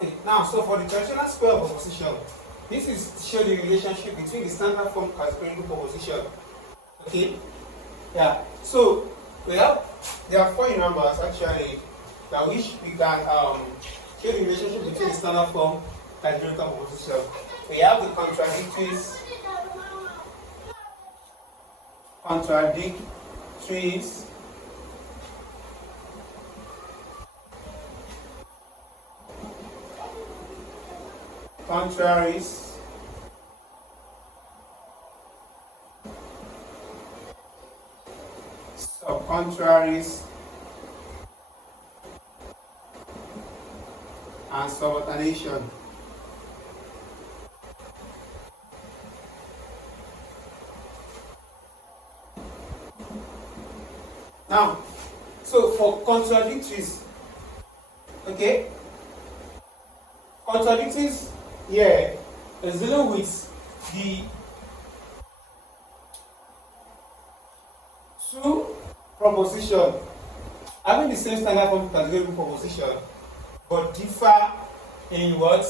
Okay, now, so for the traditional square of opposition, this is to show the relationship between the standard form categorical proposition. Okay, yeah. So there are four numbers actually that which we can show the relationship between the standard form categorical proposition. We have the contradictories, contraries, subcontraries, and subordination. Now, so for contradictories, okay, contradictories here is dealing with the two propositions having the same standard form categorical proposition but differ in what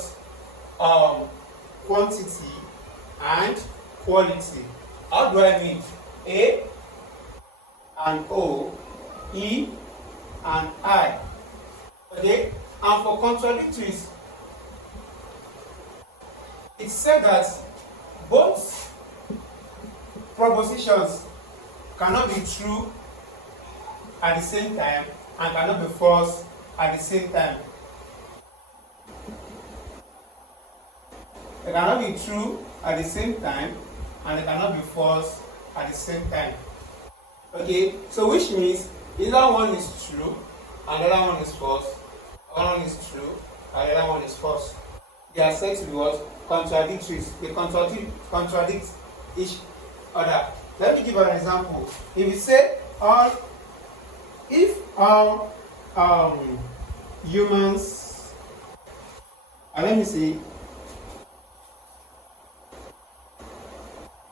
quantity and quality. How do I mean? A and O, E and I. Okay, and for contradictories, it said that both propositions cannot be true at the same time and cannot be false at the same time. They cannot be true at the same time and they cannot be false at the same time. Okay, so which means either one is true and the other one is false, one is true and the other one is false. They are said to be what? Contradictories. They contradict each other. Let me give an example. If you say if all humans, let me see,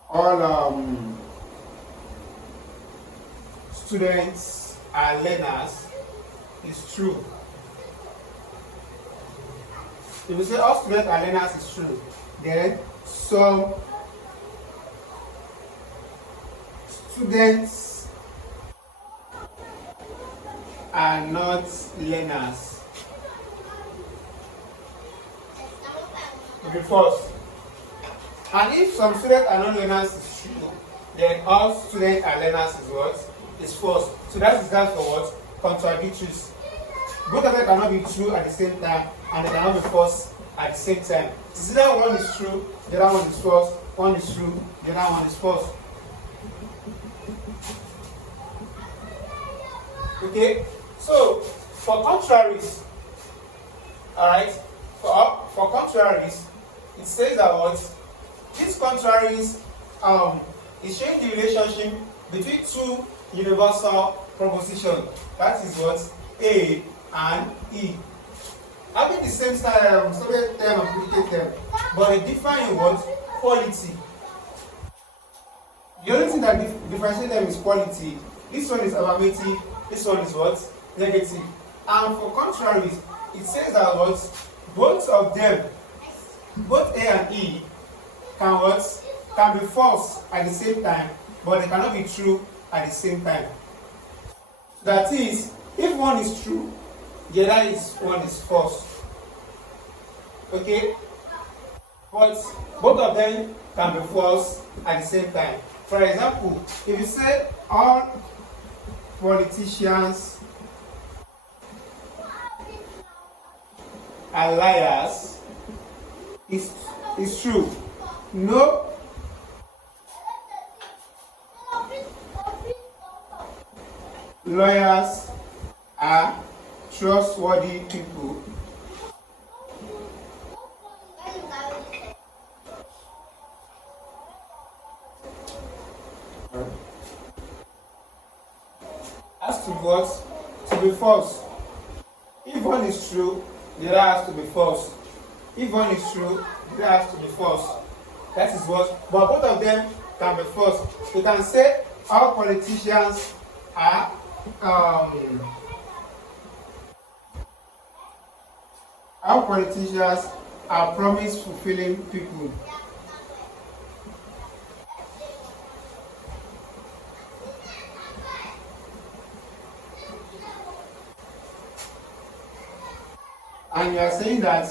all students are learners, is true. If you say all students are learners is true, then some students are not learners, will be false. And if some students are not learners is true, then all students are learners is what? Is false. So that is that for what? Contradictories. Both of them cannot be true at the same time and they cannot be false at the same time. It's either one is true, the other one is false, one is true, the other one is false. Okay, so for contraries, alright, for contraries, it says that what these contraries is showing the relationship between two universal propositions. That is what? A and E. Having the same style, subject term and predicate term, but they differ in what? Quality. The only thing that differentiates them is quality. This one is affirmative, this one is what? Negative. And for contraries, it says that what? Both of them, both A and E, can be false at the same time, but they cannot be true at the same time. That is, if one is true, the other one is false. Okay? But both of them can be false at the same time. For example, if you say all politicians are liars, it's true. No lawyers are trustworthy people. Has to what? To be false. If one is true, the other has to be false. If one is true, the other has to be false. That is what. But both of them can be false. You can say all politicians are How politicians are promise fulfilling people. And you are saying that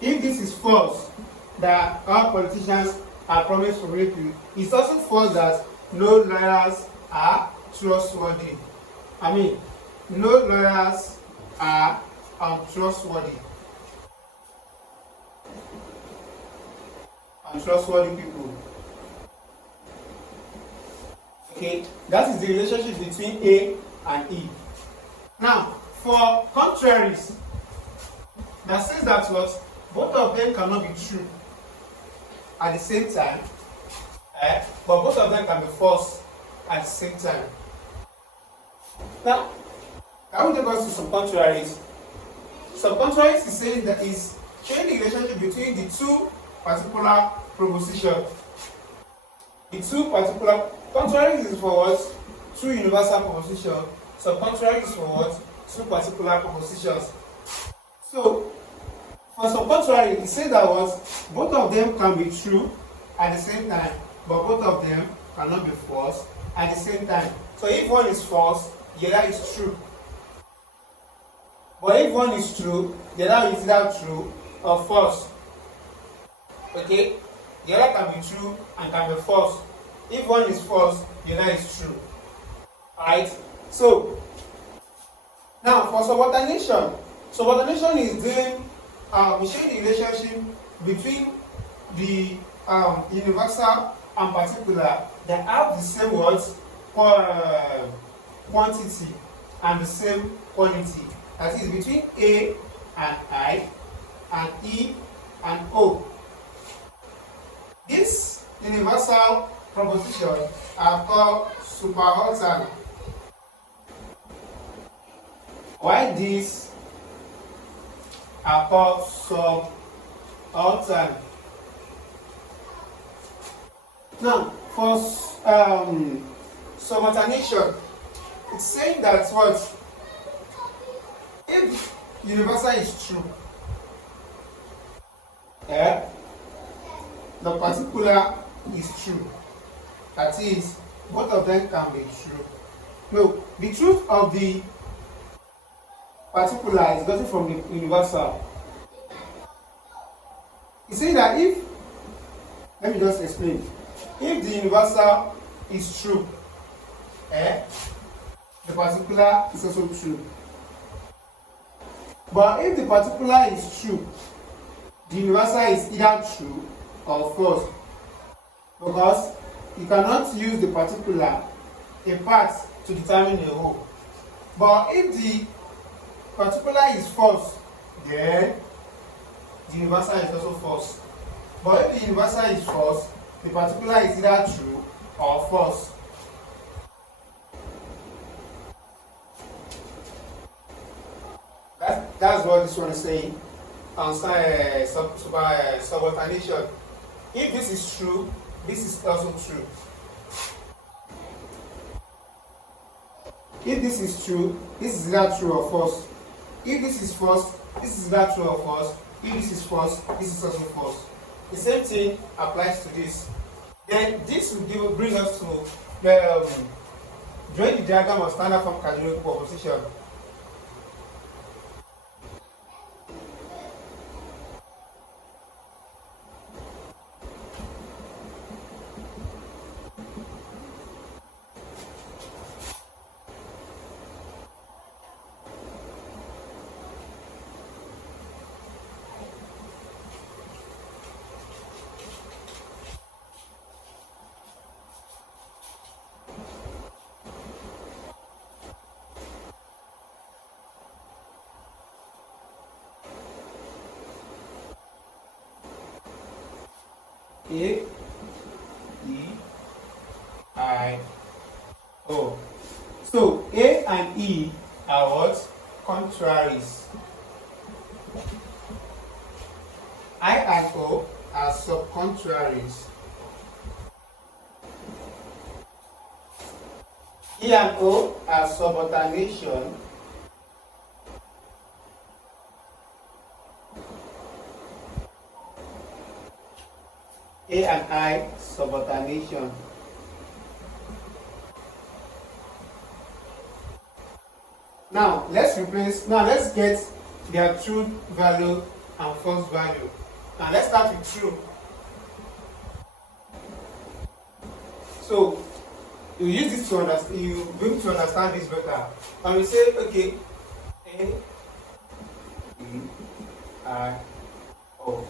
if this is false, that our politicians are promised fulfilling people, it's also false that no lawyers are trustworthy. I mean, no lawyers are untrustworthy. Untrustworthy people. Okay, that is the relationship between A and E. Now, for contraries, that says that what both of them cannot be true at the same time, but both of them can be false at the same time. Now, I will take us to some contraries. Some contraries is saying that is showing the relationship between the two particular propositions. The two particular contraries is for what? Two universal propositions. Some contraries is for what? Two particular propositions. So, for some contrary, it says that what both of them can be true at the same time, but both of them cannot be false at the same time. So if one is false, the other is true. But if one is true, the other is either true or false. Okay? The other can be true and can be false. If one is false, the other is true. Alright? So, now for subordination. Subordination is doing showing the relationship between the universal and particular that have the same words quantity and the same quality. That is between A and I and E and O. These universal propositions are called superaltern. Why these are called subaltern? Now, for subalternation, it's saying that what if universal is true, the particular is true. That is, both of them can be true. No, the truth of the particular is gotten from the universal. It's saying that if, let me just explain. If the universal is true, the particular is also true. But if the particular is true, the universal is either true or false. Because you cannot use the particular, a part, to determine a whole. But if the particular is false, then the universal is also false. But if the universal is false, the particular is either true or false. That's what this one is saying on subalternation. If this is true, this is also true. If this is true, this is either true or false. If this is false, this is either true or false. If this is false, this is also false. The same thing applies to this. Then this will bring us to drawing the diagram of standard form categorical proposition. A, E, I, O. So A and E are what? Contraries. I and O are subcontraries. E and O are subalternation. A and I subordination. Now let's get their true value and false value. Now let's start with true. So you use this to understand, you going to understand this better. And we say, okay, A, E, I, O.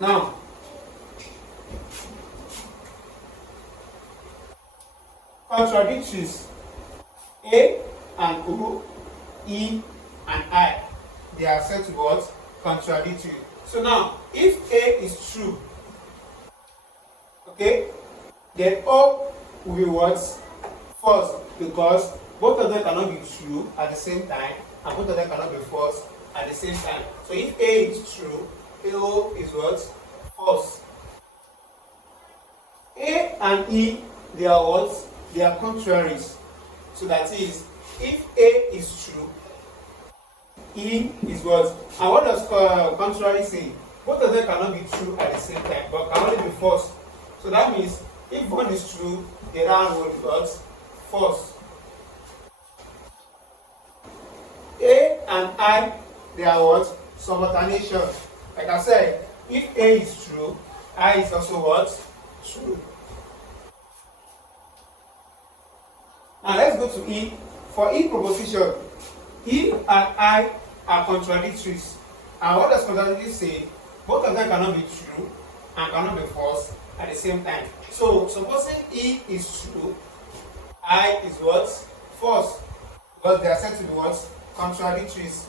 Now, contradictories A and O, E and I, they are said to be what? Contradictory. So now, if A is true, okay, then O will be what? False, because both of them cannot be true at the same time, and both of them cannot be false at the same time. So if A is true, O is what? False. A and E, they are what? They are contraries. So that is, if A is true, E is what? And what does contrary say? Both of them cannot be true at the same time, but can only be false. So that means, if one is true, the other one will be what? False. A and I, they are what? Subordination. Like I said, if A is true, I is also what? True. Now let's go to E. For E proposition, E and I are contradictories. And what does contradictory say? Both of them cannot be true and cannot be false at the same time. So supposing E is true, I is what? False. Because they are said to be what? Contradictories.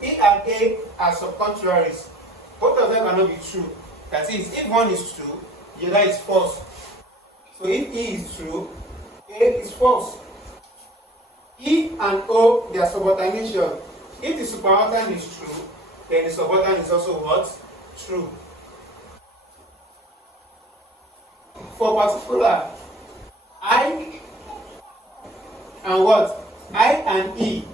E and A are subcontraries. Both of them cannot be true. That is, if one is true, the other is false. So if E is true, A is false. E and O, they are subordination. If the superorgan is true, then the suborgan is also what? True. For particular, I and what? I and E,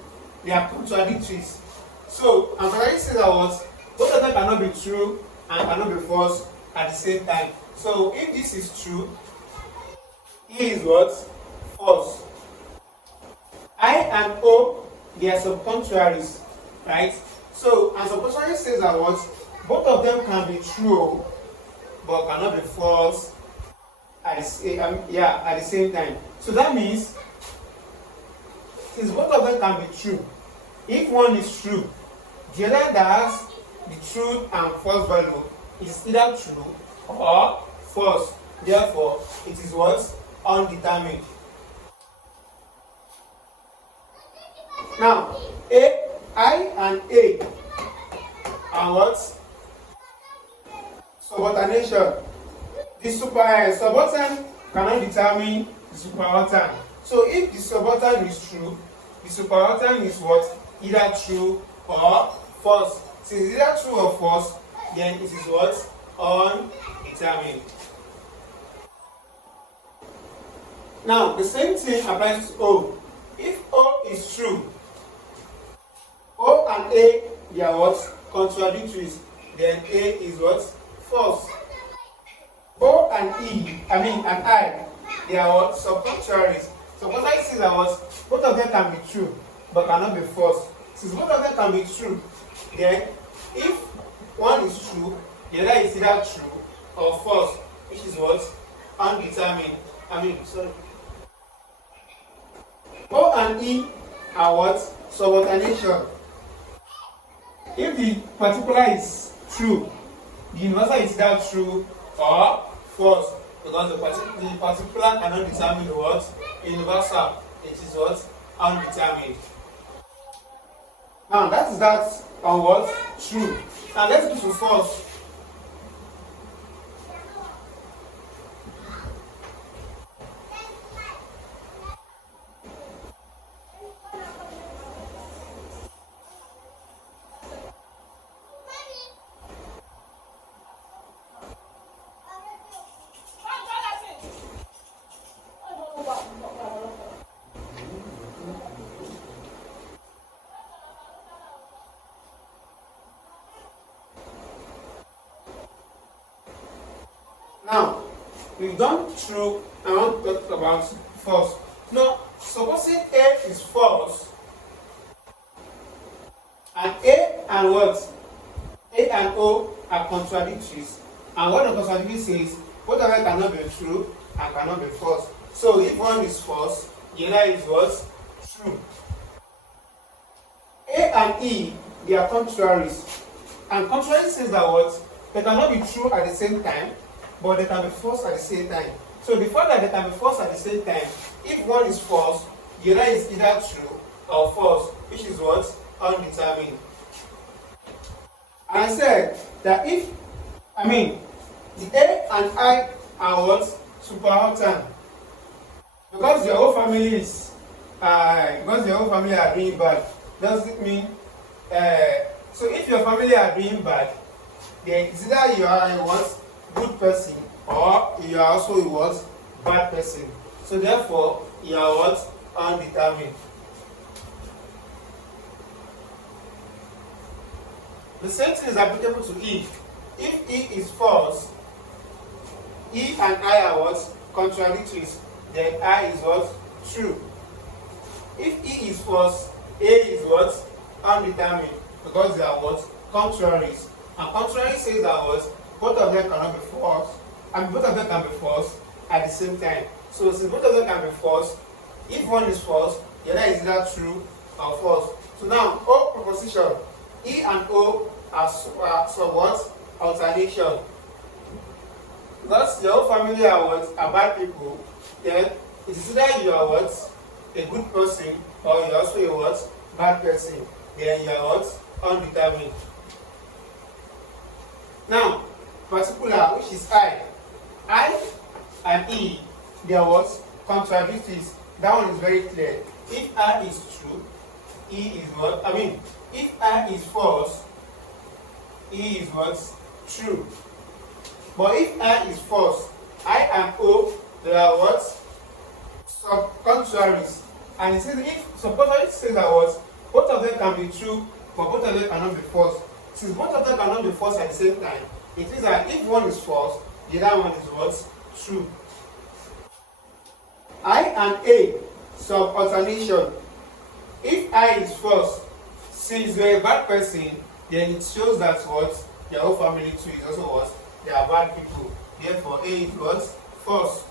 they are contradictories. So, and contradictory says that what? Both of them cannot be true and cannot be false at the same time. So, if this is true, E is what? False. I and O, they are subcontraries, right? So, and subcontrary says that what? Both of them can be true, but cannot be false at the same time. So that means, since both of them can be true, if one is true, the other that has the truth and false value is either true or false. Therefore, it is what? Undetermined. Now, I and A are what? Subordination. The subaltern cannot determine the superorgan. So if the subaltern is true, the superorgan is what? Either true or false. Since it's either true or false, then it is what? Undetermined. Now, the same thing applies to O. If O is true, O and A, they are what? Contradictories. Then A is what? False. O and and I, they are what? Subcontraries. So what I see that what? Both of them can be true, but cannot be false. Since both of them can be true, then if one is true, the other is either true or false, which is what? Undetermined. O and E are what? Subordination. If the particular is true, the universal is either true or false, because the particular cannot determine what? Universal. It is what? Undetermined. Now that is that on what? True. Now let's go to false. Now, we've done true. I want to talk about false. Now, supposing A is false, and A and what? A and O are contradictories, and what the contradictory says, both of them cannot be true and cannot be false. So if one is false, the other is what? True. A and E, they are contraries, and contrary says that what? They cannot be true at the same time, but they can be false at the same time. So the fact that they can be false at the same time, if one is false, the other is either true or false, which is what? Undetermined. And I said that if, the A and I are what? Superaltern. Because your whole family is, because your whole family are doing bad, does it mean, so if your family are doing bad, then it's either you are a what? Good person, or you are also a what? Bad person. So therefore, you are what? Undetermined. The same thing is applicable to E. If E is false, E and I are what? Contradictories. Then I is what? True. If E is false, A is what? Undetermined. Because they are what? Contraries. And contrary says that what? Both of them cannot be false. And both of them can be false at the same time. So since both of them can be false, if one is false, the other is either true or false. So now, O proposition, E and O are what? Alternation. Because your whole family are what? Are bad people, then it is either you are what? A good person, or you are also a what? Bad person. Then you are what? Undetermined. Now, particular, which is I and E, they are what? Contradictories. That one is very clear. If I is true, E is what? If I is false, E is what? True. But if I is false, I and O, they are what? Contraries. And it says if suppose it says that what? Both of them can be true, but both of them cannot be false. Since both of them cannot be false at the same time, it means that if one is false, the other one is what? True. I and A, sub-alternation. If I is false, since you're a bad person, then it shows that what? Your whole family too is also what? They are bad people. Therefore, A is what? False.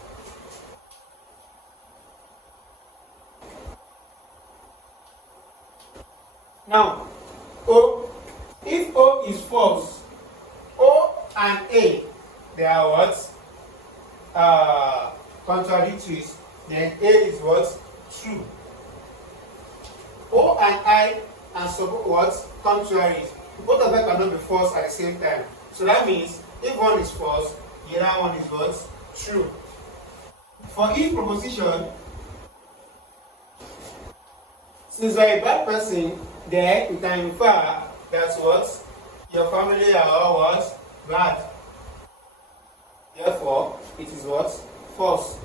Now, O, if O is false, O and A, they are what? Contradictories. Then A is what? True. O and I are what? Contraries. Both of them cannot be false at the same time. So that means if one is false, the other one is what? True. For each proposition, since you are a bad person, then you can infer that what? Your family are all what? Bad. Therefore, it is what? False.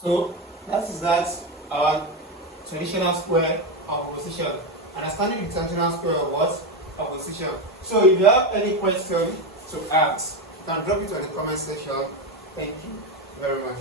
So that is our traditional square of proposition. Understanding the traditional square of what? Of proposition. So if you have any question to ask, you can drop it on the comment section. Thank you very much.